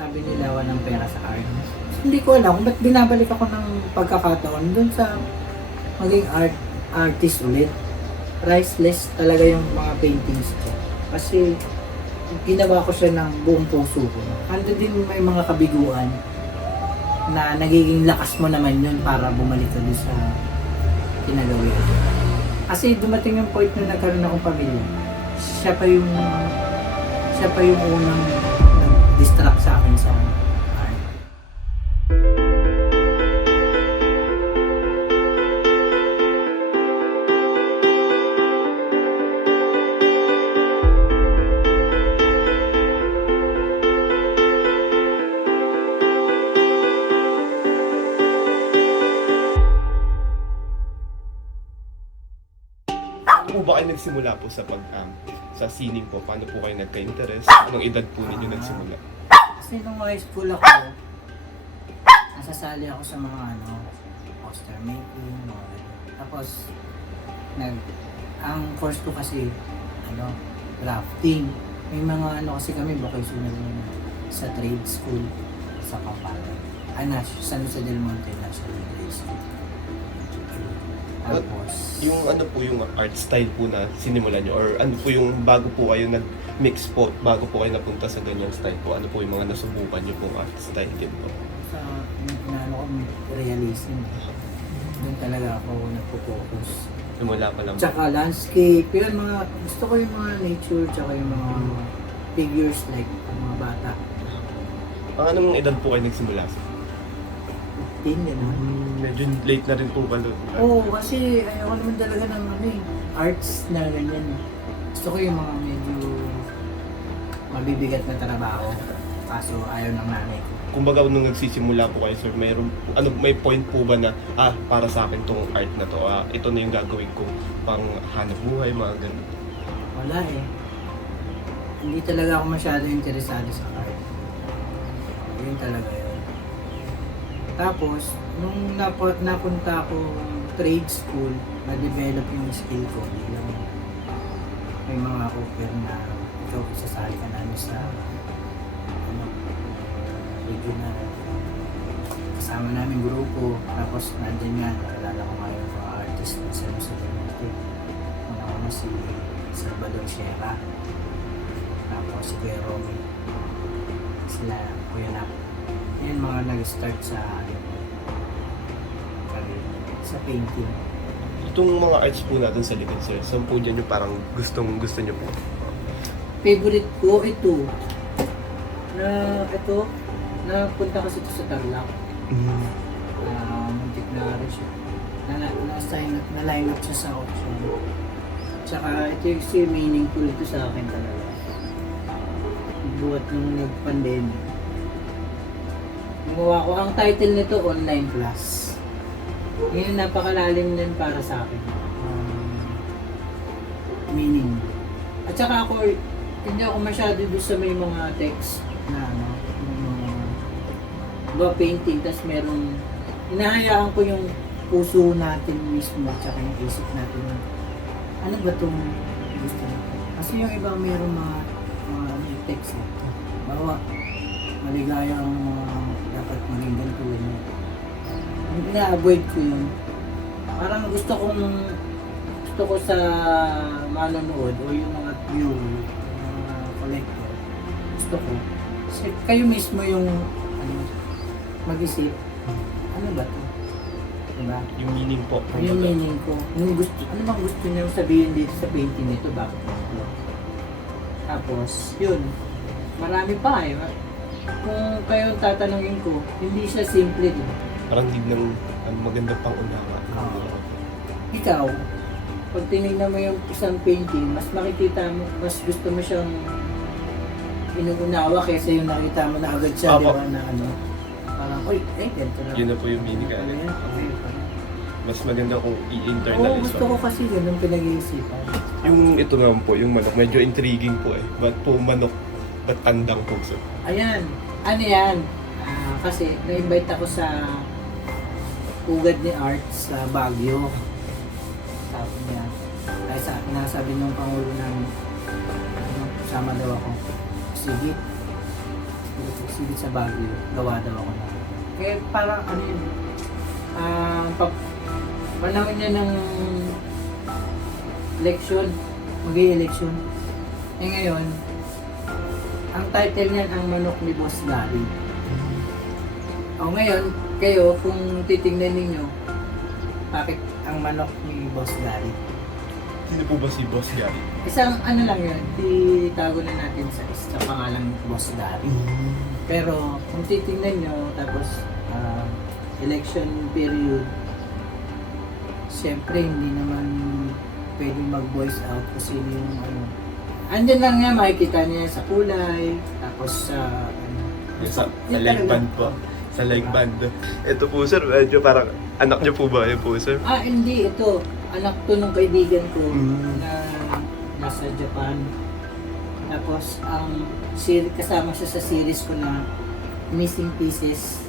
sabi nila walang pera sa art. Hindi ko alam kung ba't binabalik ako ng pagkakataon dun sa maging artist ulit. Priceless talaga yung mga paintings ko. Kasi ginawa ko siya ng buong puso ko. Ando din may mga kabiguan na nagiging lakas mo naman yun para bumalik ka dun sa kinagawin. Kasi dumating yung point na nagkaroon akong pamilya. Siya pa yung unang nag-distract sa akin sa art. Paano po ba kayo nagsimula po sa sa sining po? Paano po kayo nagka-interest? Anong edad po ninyo nagsimula? Kasi nung high school ako, nasasali ako sa mga poster making, mga ganun. Tapos, ang course ko kasi, drafting. May mga kasi kami, vocational sa trade school, sa Pampanga. San Jose del Monte National Trade School. Tapos, Yung po yung art style po na sinimulan nyo? Or ano po yung bago po kayo nag-mix po, bago po kayo napunta sa ganyang style po? Ano po yung mga nasubukan nyo pong art style din po? sa realism, doon talaga ako nagpo-focus. Simula pa lang. Tsaka landscape, yun gusto ko yung mga nature, tsaka yung mga figures like mga bata. Anong edad po kayo nagsimula? 15 gano'n. Medyo late na rin po ba? Oo, kasi ayoko naman talaga ng arts na ganyan. Gusto ko yung mga medyo mabibigat na trabaho. Kaso ayaw ng nanay ko. Kumbaga nung nagsisimula po kayo sir, may point po ba na para sa akin tong art na to, ito na yung gagawin ko pang hanap buhay, mga ganun? Wala eh. Hindi talaga ako masyado interesado sa art. Yun talaga yun. Tapos, nung napunta ako trade school, na-develop yung skill ko. Bilang may mga offer na ikaw sasali ka namin sa regional. Kasama namin grupo. Tapos, nandyan nga, naalala ko nga yung mga artist na sa Monte. Una si Salvador Sierra. Tapos si Kuya Romy. Sila, Kuya Nap. Yan mga nag-start sa painting. Itong mga arts po natin sa likod sir, saan po dyan yung parang gusto nyo po? Favorite ko ito. Napunta kasi ito sa Tarlac. Muntik na rin siya. Na-line up siya sa auction. Tsaka ito yung meaningful ito sa akin talaga. Buhat nung nag-pandemic. Gumawa ko, ang title nito Online Class. Ngayon napakalalim din para sa akin. Meaning. At saka hindi ako masyado doon sa may mga text na painting, tas merong hinahayaan ko yung puso natin mismo at saka yung isip natin ano ba itong gusto natin. Kasi yung iba merong mga text bawa maligaya ang dapat maging ganito yun. Ina-avoid ko yun. Parang gusto ko sa manonood o yung mga viewer, mga collector. Gusto ko. Kasi kayo mismo yung mag-isip. Ano ba to? Diba? Yung meaning po. Yung meaning ko. Ano bang gusto niyo sabihin dito sa painting nito? Bakit ito? Tapos, yun. Marami pa eh. Kung kayo tatanungin ko, hindi siya simple din. Parang hindi ng maganda pang unawa. Ikaw, pag tinignan mo yung isang painting, mas makikita mo, mas gusto mo siyang inuunawa kaysa yung nakita mo na agad siya, di Apo. ba, na parang, ganito na. Yun na po yung meaning ka. Okay. Mas maganda kung Oo, i-internalize. gusto ko kasi yun ang pinag-iisipan. Yung ito naman po, yung manok, medyo intriguing po eh. Ba't po manok? Ba't tandang po sir? Ayan, ano yan? Kasi na-invite ako sa Pugad ni Art sa Baguio. Sabi niya, nasabi nung Pangulo namin, sama daw ako. Sige. exhibit sa Baguio, gawa daw ako na. Kaya parang ano yun, panahon niya ng election, mag-i-election. Eh ngayon, ang title niyan, Ang Manok ni Boss Gary. O ngayon, kayo, kung titingnan ninyo, bakit ang manok ni Boss Gary? Sino po ba si Boss Gary? Isang ano lang yun, itago na natin sa pangalang Boss Gary. Pero kung titingnan nyo, tapos election period, siyempre hindi naman pwedeng mag-voice out kung sino yung ano. Andyan lang nga, makikita niya sa kulay, tapos sa Sa yun leg talaga. band po. Sa leg band. Ito po sir, medyo parang anak niyo po ba yun po sir? Hindi, ito. Anak to nung kaibigan ko Mm. na nasa Japan. Tapos, kasama siya sa series ko na Missing Pieces.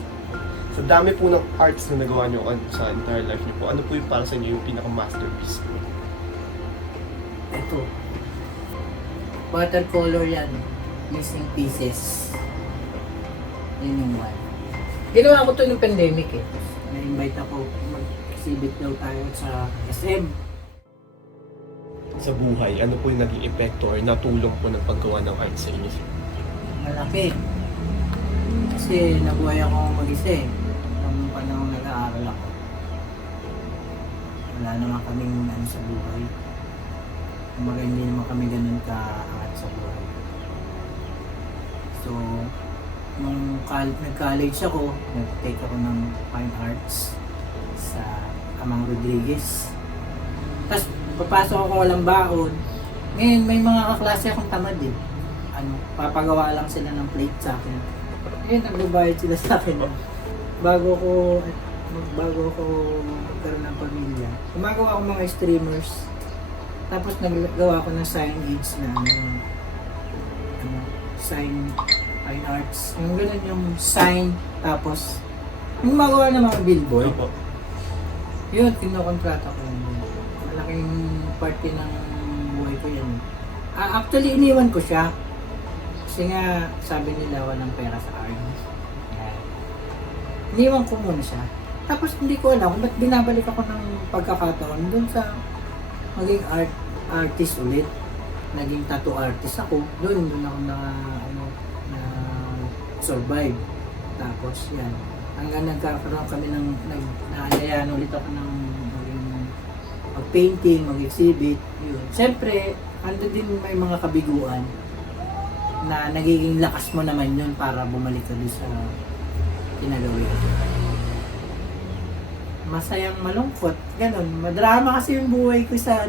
Sa dami po ng arts na nagawa niyo sa entire life niyo po, ano po yung para sa inyo yung pinaka-masterpiece po? Ito. Watercolor yan. Missing Pieces. Yan yung one. Ginawa ko to nung pandemic eh. Na-invite ako mag-exhibit daw tayo sa SM. Sa buhay, ano po yung naging epekto or natulong po ng paggawa ng art sa inyo? Malaki. Kasi nabuhay ako mag-isa eh. Nung panahon nag-aaral ako. Wala naman kaming ano sa buhay. Kumbaga hindi naman kami ganun ka-angat sa buhay. So, nung nag-college ako, nag-take ako ng fine arts sa Amang Rodriguez. Tapos, papasok ako walang baon. Ngayon, may mga kaklase akong tamad eh. Papagawa lang sila ng plate sa akin. Ngayon, nagbabayad sila sa akin. Bago ko magkaroon ng pamilya, gumagawa ako mga streamers. Tapos, naggawa ako ng signage na fine arts. Yung ganun yung sign, tapos yung magawa ng mga billboard. Opo. Yun, kinokontrata ko yun. Malaking parte ng buhay ko yan. Actually, iniwan ko siya. Kasi nga, sabi nila walang pera sa art. Iniwan ko muna siya. Tapos hindi ko alam kung ba't binabalik ako ng pagkakataon dun sa maging artist ulit. Naging tattoo artist ako. Doon ako na survive. Tapos yan. Hanggang nagkakaroon kami naalayan ulit ako ng mag-painting, mag-exhibit. Yun. Siyempre, ando din may mga kabiguan na nagiging lakas mo naman yun para bumalik ka doon sa kinagawin. Masayang malungkot. Ganon. Madrama kasi yung buhay ko sa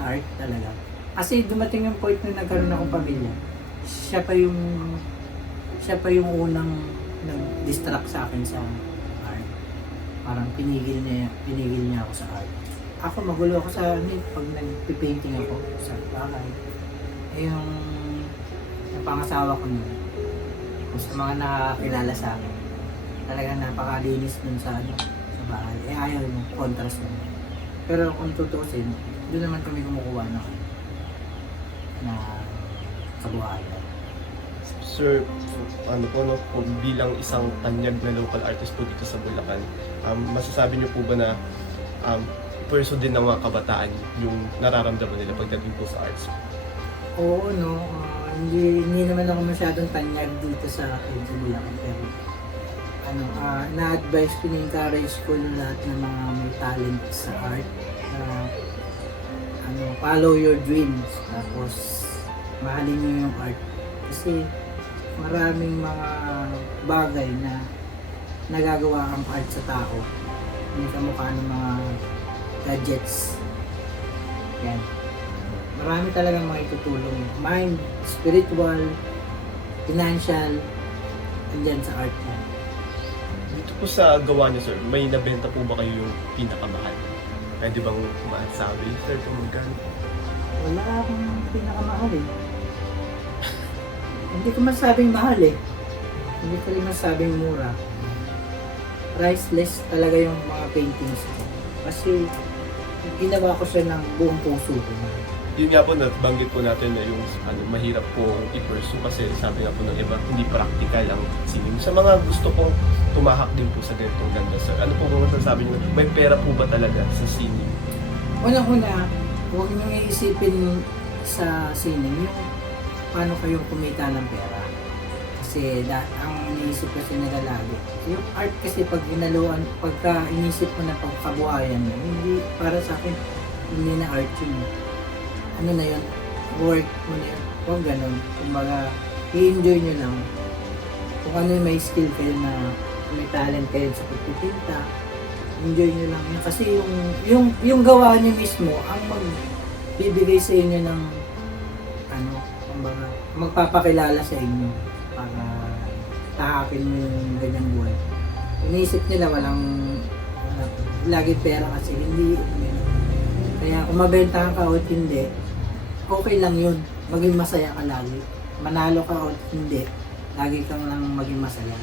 art talaga. Kasi dumating yung point na nagkaroon akong pamilya. Siya pa yung unang nag-distract sa akin sa art. Parang pinigil niya ako sa art. Ako magulo ako sa pag nag-painting ako sa bahay. Yung pangasawa ko nun. Sa mga nakakilala sa akin. Talagang napakalinis nun sa bahay. Ayaw yung contrast nun. Pero kung tutusin, doon naman kami kumukuha na kabuhayan. Sir, bilang isang tanyag na local artist po dito sa Bulacan, masasabi niyo po ba na perso din ng mga kabataan yung nararamdaman nila pagdating po sa arts? Oo, no. Hindi naman ako masyadong tanyag dito sa Bulacan. Pero na-advise ko, na-encourage ko lahat ng mga may talent sa art. Follow your dreams. Tapos, mahalin niyo yung art. Kasi, maraming mga bagay na nagagawa ang art sa tao. Hindi kamukha ng mga gadgets. Yan. Marami talagang mga itutulong. Mind, spiritual, financial, andyan sa art na. Dito po sa gawa niyo, sir, may nabenta po ba kayo yung pinakamahal? Pwede bang masabi, sir, kung magkano? Wala akong pinakamahal eh. Hindi ko masabing mahal eh. Hindi ko rin masabing mura. Priceless talaga yung mga paintings ko. Kasi ginawa ko siya ng buong puso ko. yun nga po, nabanggit po natin na yung mahirap po i-pursue kasi sabi nga po ng iba, hindi practical ang sining. Sa mga gusto pong tumahak din po sa ganitong ganda, sir, ano po ba masasabi niyo? May pera po ba talaga sa sining? Unang-una, huwag nyo iisipin sa sining yung paano kayo kumita ng pera. Kasi ang iniisip kasi nila lagi. Yung art kasi pag pagka inisip mo na pagkabuhayan mo, hindi, para sa akin, hindi na art yun. Ano na yun? Work mo na yun. Huwag ganun. Kumbaga, i-enjoy nyo lang. Kung ano yung may skill kayo na may talent kayo sa pagpipinta, enjoy nyo lang yun. Kasi yung gawa nyo mismo, ang magbibigay sa inyo ng kumbaga, magpapakilala sa inyo para tahakin mo yung ganyang buhay. Iniisip nila walang lagi pera kasi hindi. Kaya kung mabentahan ka o hindi, okay lang yun. Maging masaya ka lagi. Manalo ka o hindi, lagi kang lang maging masaya.